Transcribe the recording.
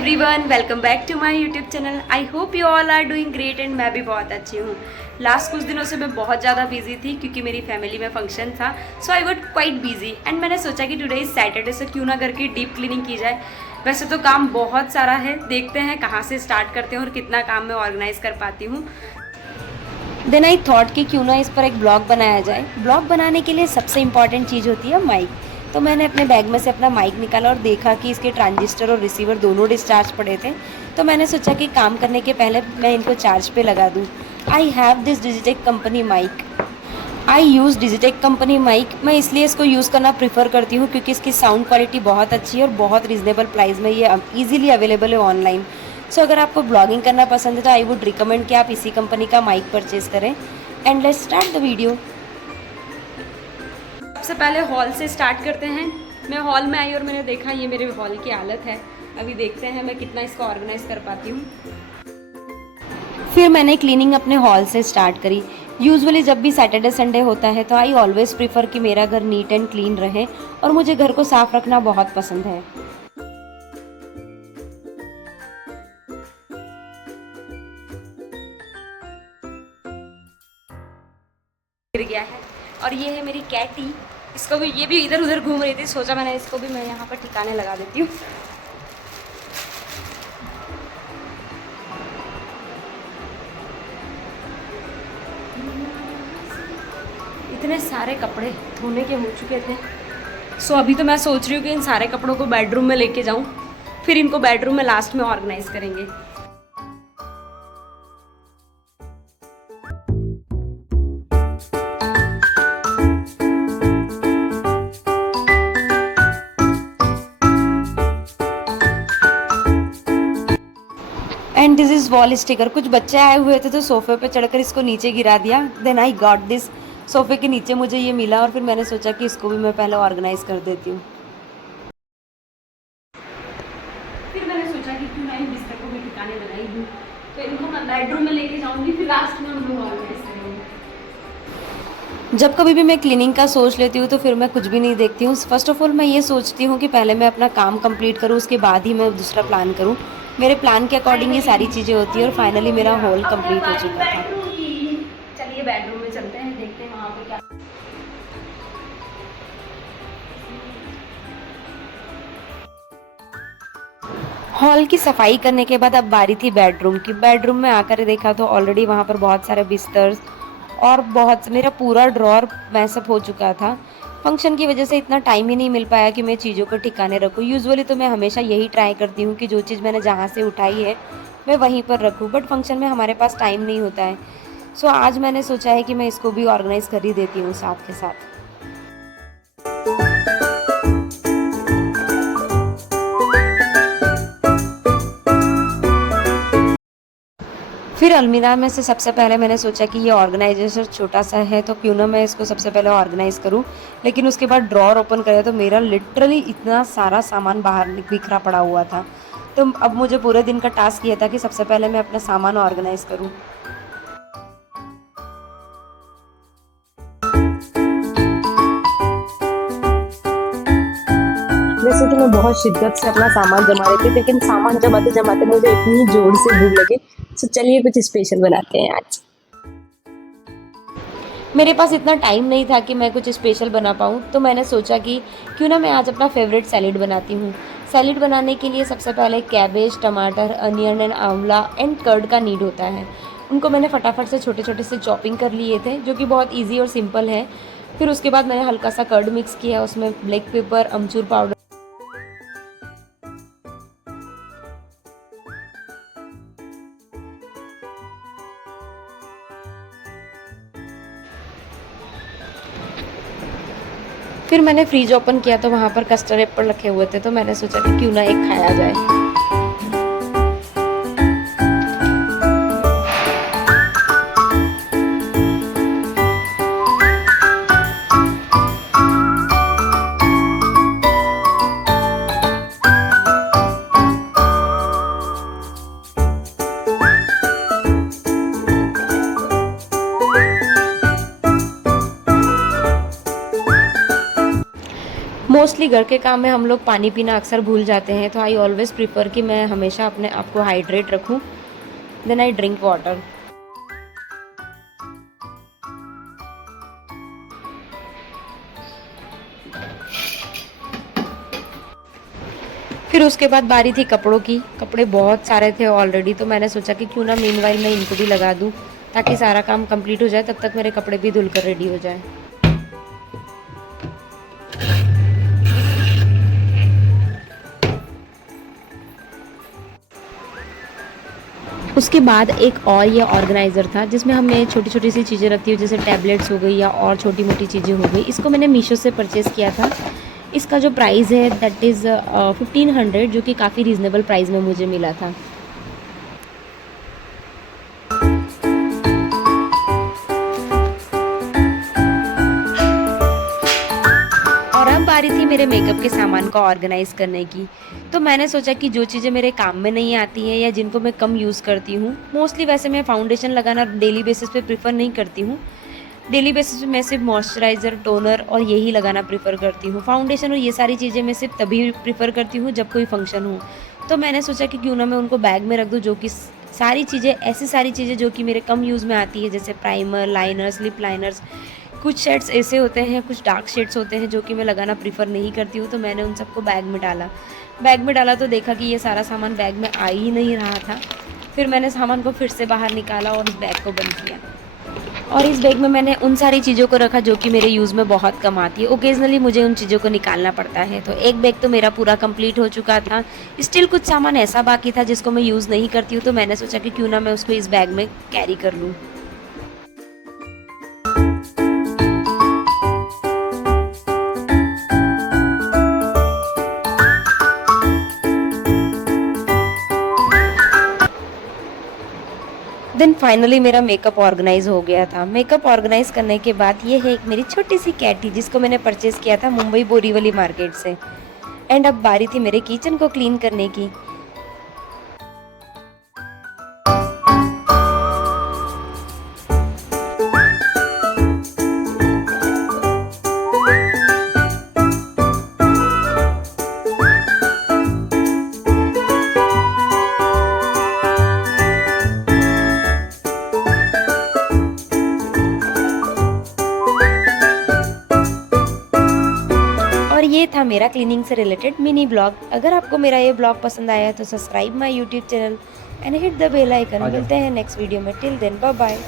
Everyone, welcome back to my YouTube channel. I hope you all are doing great and मैं भी बहुत अच्छी हूँ। लास्ट कुछ दिनों से मैं बहुत ज़्यादा बिजी थी क्योंकि मेरी फैमिली में फंक्शन था, so I was quite busy and मैंने सोचा कि टुडे इज सैटरडे, से क्यों ना करके डीप क्लीनिंग की जाए। वैसे तो काम बहुत सारा है, देखते हैं कहाँ से स्टार्ट करते हैं और कितना काम मैं ऑर्गेनाइज कर पाती हूँ। देन आई थॉट कि क्यों ना इस पर एक ब्लॉग बनाया जाए। ब्लॉग बनाने के लिए सबसे इम्पॉर्टेंट चीज़ होती है माइक। तो मैंने अपने बैग में से अपना माइक निकाला और देखा कि इसके ट्रांजिस्टर और रिसीवर दोनों डिस्चार्ज पड़े थे। तो मैंने सोचा कि काम करने के पहले मैं इनको चार्ज पे लगा दूँ। I have this Digitek company mic. I use Digitek company mic. मैं इसलिए इसको यूज़ करना प्रीफर करती हूँ क्योंकि इसकी साउंड क्वालिटी बहुत अच्छी है और बहुत रीज़नेबल प्राइस में ये ईजिली अवेलेबल है ऑनलाइन। सो अगर आपको ब्लॉगिंग करना पसंद है तो आई वुड रिकमेंड कि आप इसी कंपनी का माइक परचेज करें। And let's start the video. सबसे पहले हॉल से स्टार्ट करते हैं। मैं हॉल में आई और मैंने देखा ये मेरे हॉल की हालत है। अभी देखते हैं मैं कितना इसको ऑर्गेनाइज कर पाती हूँ। फिर मैंने क्लीनिंग अपने हॉल से स्टार्ट करी। यूजुअली जब भी सैटरडे संडे होता है तो आई ऑलवेज प्रीफर कि मेरा घर नीट एंड क्लीन रहे और मुझे घर को साफ रखना बहुत पसंद है। गिर गया है और ये है मेरी कैटी। इसको भी, ये भी इधर उधर घूम रही थी, सोचा मैंने इसको भी मैं यहाँ पर ठिकाने लगा देती हूँ। इतने सारे कपड़े धोने के हो चुके थे। सो अभी तो मैं सोच रही हूँ कि इन सारे कपड़ों को बेडरूम में लेके जाऊँ, फिर इनको बेडरूम में लास्ट में ऑर्गेनाइज करेंगे। And this is wall sticker. कुछ बच्चे आए हुए थे तो सोफे पे चढ़कर इसको नीचे गिरा दिया। Then I got this. सोफे के नीचे मुझे ये मिला और फिर मैंने सोचा कि इसको भी मैं पहले ऑर्गेनाइज कर देती हूँ। फिर मैंने सोचा कि क्यों ना इन बिस्तर को भी ठिकाने लगाई दूँ, तो इनको मैं बेडरूम में लेके जाऊँगी, फिर लास्ट में हम लोग ऑर्गेनाइज करेंगे। जब कभी भी मैं क्लीनिंग का सोच लेती हूँ तो फिर मैं कुछ भी नहीं देखती हूँ। फर्स्ट ऑफ ऑल मैं ये सोचती हूँ कि पहले मैं अपना काम कंप्लीट करूँ, उसके बाद ही मैं दूसरा प्लान करूँ। मेरे प्लान के अकॉर्डिंग ये सारी चीज़ें होती हैं और फाइनली मेरा हॉल कंप्लीट हो चुका था। चलिए बेडरूम में चलते हैं, देखते हैं वहाँ पे क्या। हॉल की सफाई करने के बाद अब बारी थी बेडरूम की। बेडरूम में आकर देखा तो ऑलरेडी वहाँ पर बहुत सारे बिस्तर्स और बहुत मेरा पूरा ड्रॉर मैसअप हो चुका था। फंक्शन की वजह से इतना टाइम ही नहीं मिल पाया कि मैं चीज़ों को ठिकाने रखूँ। यूजुअली तो मैं हमेशा यही ट्राई करती हूँ कि जो चीज़ मैंने जहाँ से उठाई है मैं वहीं पर रखूँ, बट फंक्शन में हमारे पास टाइम नहीं होता है। सो आज मैंने सोचा है कि मैं इसको भी ऑर्गेनाइज कर ही देती हूँ साथ के साथ। फिर अलमीरा में से सबसे पहले मैंने सोचा कि ये ऑर्गेनाइजेशन छोटा सा है तो क्यों ना मैं इसको सबसे पहले ऑर्गेनाइज करूं। लेकिन उसके बाद ड्रॉर ओपन करा तो मेरा लिटरली इतना सारा सामान बाहर बिखरा पड़ा हुआ था। तो अब मुझे पूरे दिन का टास्क ये था कि सबसे पहले मैं अपना सामान ऑर्गेनाइज करूं। वैसे तो मैं बहुत शिद्दत से अपना सामान जमा रही थी, लेकिन सामान जमाते जमाते मुझे इतनी जोर से भूख लगी। तो चलिए कुछ स्पेशल बनाते हैं आज। मेरे पास इतना टाइम नहीं था कि मैं कुछ स्पेशल बना पाऊँ, तो मैंने सोचा कि क्यों ना मैं आज अपना फेवरेट सैलेड बनाती हूँ। सैलेड बनाने के लिए सबसे पहले कैबेज, टमाटर, अनियन एंड आंवला एंड कर्ड का नीड होता है। उनको मैंने फटाफट से छोटे छोटे से चॉपिंग कर लिए थे, जो कि बहुत ईजी और सिंपल है। फिर उसके बाद मैंने हल्का सा कर्ड मिक्स किया, उसमें ब्लैक पेपर, अमचूर पाउडर, फिर मैंने फ्रीज ओपन किया तो वहाँ पर कस्टर्ड एप्पल रखे हुए थे, तो मैंने सोचा कि क्यों ना एक खाया जाए। मोस्टली घर के काम में हम लोग पानी पीना अक्सर भूल जाते हैं, तो आई ऑलवेज़ प्रिफर कि मैं हमेशा अपने आप को हाइड्रेट रखूं। Then I drink water. फिर उसके बाद बारी थी कपड़ों की। कपड़े बहुत सारे थे ऑलरेडी, तो मैंने सोचा कि क्यों ना मीनवाइल मैं इनको भी लगा दूं, ताकि सारा काम कंप्लीट हो जाए, तब तक मेरे कपड़े भी धुलकर रेडी हो जाए। उसके बाद एक और ये ऑर्गेनाइज़र था जिसमें हमने छोटी छोटी सी चीज़ें रखती हूँ, जैसे टैबलेट्स हो गई या और छोटी मोटी चीज़ें हो गई। इसको मैंने मीशो से परचेज़ किया था। इसका जो प्राइस है दैट इज़ 1500, जो कि काफ़ी रीज़नेबल प्राइस में मुझे मिला था। और अब बारी थी मेरे मेकअप के सामान को ऑर्गेनाइज़ करने की। तो मैंने सोचा कि जो चीज़ें मेरे काम में नहीं आती हैं या जिनको मैं कम यूज़ करती हूँ, मोस्टली वैसे मैं फाउंडेशन लगाना डेली बेसिस पे प्रेफर नहीं करती हूँ। डेली बेसिस पे मैं सिर्फ मॉइस्चराइज़र, टोनर और यही लगाना प्रेफर करती हूँ। फाउंडेशन और ये सारी चीज़ें मैं सिर्फ तभी प्रेफर करती हूँ जब कोई फंक्शन हो। तो मैंने सोचा कि क्यों ना मैं उनको बैग में रख दूँ, जो कि सारी चीज़ें, ऐसी सारी चीज़ें जो कि मेरे कम यूज़ में आती है, जैसे प्राइमर, लाइनर्स, लिप लाइनर्स। कुछ शेड्स ऐसे होते हैं, कुछ डार्क शेड्स होते हैं जो कि मैं लगाना प्रेफर नहीं करती हूँ, तो मैंने उन सबको बैग में डाला। बैग में डाला तो देखा कि ये सारा सामान बैग में आ ही नहीं रहा था। फिर मैंने सामान को फिर से बाहर निकाला और इस बैग को बंद किया। और इस बैग में मैंने उन सारी चीज़ों को रखा जो कि मेरे यूज़ में बहुत कम आती है। ओकेजनली मुझे उन चीज़ों को निकालना पड़ता है। तो एक बैग तो मेरा पूरा कंप्लीट हो चुका था। स्टिल कुछ सामान ऐसा बाकी था जिसको मैं यूज़ नहीं करती हूँ, तो मैंने सोचा कि क्यों ना मैं उसको इस बैग में कैरी कर लूँ। देन फाइनली मेरा मेकअप ऑर्गेनाइज हो गया था। मेकअप ऑर्गेनाइज करने के बाद ये है एक मेरी छोटी सी कैटी, जिसको मैंने परचेज़ किया था मुंबई बोरीवली मार्केट से। एंड अब बारी थी मेरे किचन को क्लीन करने की। और ये था मेरा क्लीनिंग से रिलेटेड मिनी ब्लॉग। अगर आपको मेरा ये ब्लॉग पसंद आया तो subscribe my YouTube channel and hit the bell icon. मिलते हैं नेक्स्ट वीडियो में। Till then bye bye.